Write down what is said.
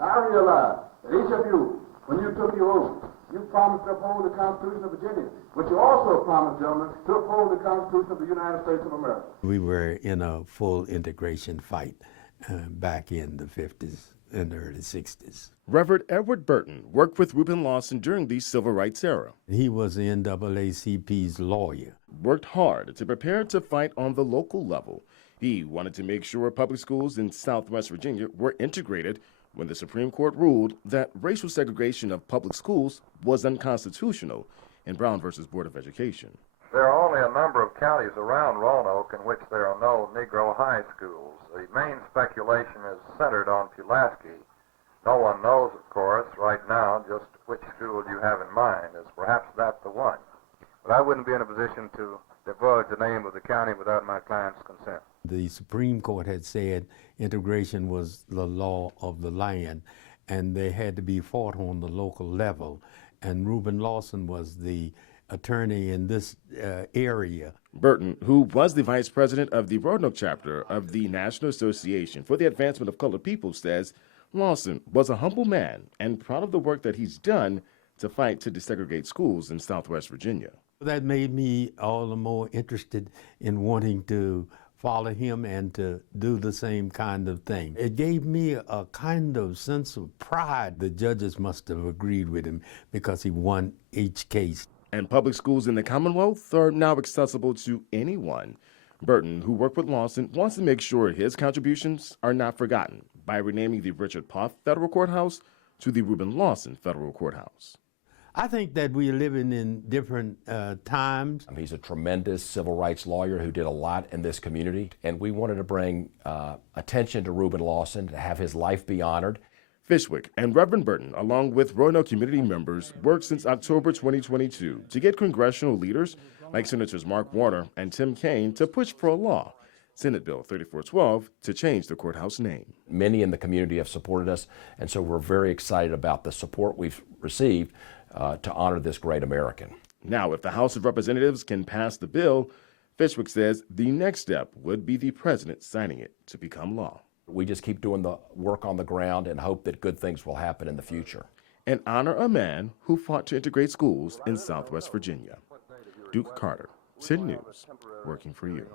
I realize that each of you, when you took your oath, you promised to uphold the Constitution of Virginia, but you also promised, gentlemen, to uphold the Constitution of the United States of America. We were in a full integration fight back in the 50s and the early 60s. Reverend Edward Burton worked with Reuben Lawson during the Civil Rights era. He was the NAACP's lawyer. Worked hard to prepare to fight on the local level. He wanted to make sure public schools in Southwest Virginia were integrated when the Supreme Court ruled that racial segregation of public schools was unconstitutional in Brown versus Board of Education. There are only a number of counties around Roanoke in which there are no Negro high schools. The main speculation is centered on Pulaski. No one knows, of course, right now just which school you have in mind. Is perhaps that the one? But I wouldn't be in a position to divulge the name of the county without my client's consent. The Supreme Court had said integration was the law of the land, and they had to be fought on the local level. And Reuben Lawson was the attorney in this area. Burton, who was the vice president of the Roanoke chapter of the National Association for the Advancement of Colored People, says Lawson was a humble man and proud of the work that he's done to fight to desegregate schools in Southwest Virginia. That made me all the more interested in wanting to follow him and to do the same kind of thing. It gave me a kind of sense of pride. The judges must have agreed with him because he won each case. And public schools in the Commonwealth are now accessible to anyone. Burton, who worked with Lawson, wants to make sure his contributions are not forgotten by renaming the Richard Poff Federal Courthouse to the Reuben Lawson Federal Courthouse. I think that we are living in different times. He's a tremendous civil rights lawyer who did a lot in this community, and we wanted to bring attention to Reuben Lawson, to have his life be honored. Fishwick and Reverend Burton, along with Roanoke community members, worked since October 2022 to get congressional leaders like Senators Mark Warner and Tim Kaine to push for a law, Senate Bill 3412, to change the courthouse name. Many in the community have supported us, and so we're very excited about the support we've received to honor this great American. Now, if the House of Representatives can pass the bill, Fishwick says the next step would be the president signing it to become law. We just keep doing the work on the ground and hope that good things will happen in the future. And honor a man who fought to integrate schools in Southwest Virginia. Duke Carter, 10 News, working for you.